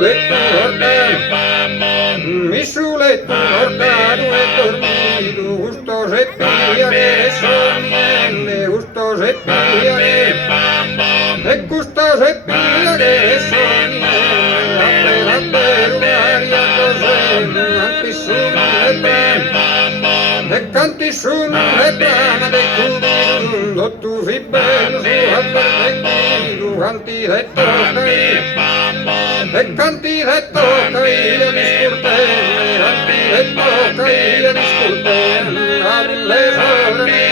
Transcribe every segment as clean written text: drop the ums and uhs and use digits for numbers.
suletto mi suletto portato e dormito, gusto se pia che sognende, gusto se pia che e gusto se pia che sognende, la peruaria cos'è, anche su le brane, e canti su le brane del culo, tu sei bello su a perfetto, canti e tocca e canti e tocca io mi scurtene, canti e tocca io mi scurtene, alle sorne,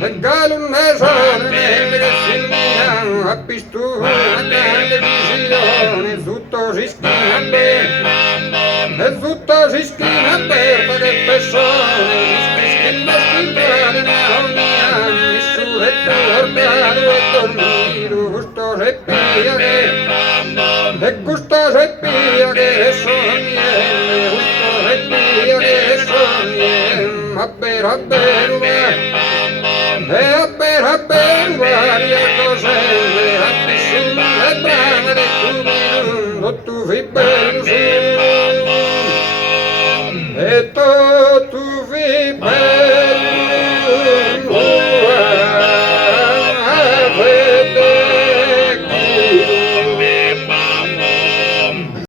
e galune sorne, che si mia, a pistura, grande visione, tutto si schina bene, e tutto si schina aperta che persone, mi schina schimbrare, mi suletto ordato e dormito, gusto se pia che e gusto se pia che sognende, gusto se pia che sognende, a beru e a beru aria cos'è, a pisciare le brane del culo, tu sei bello su e tu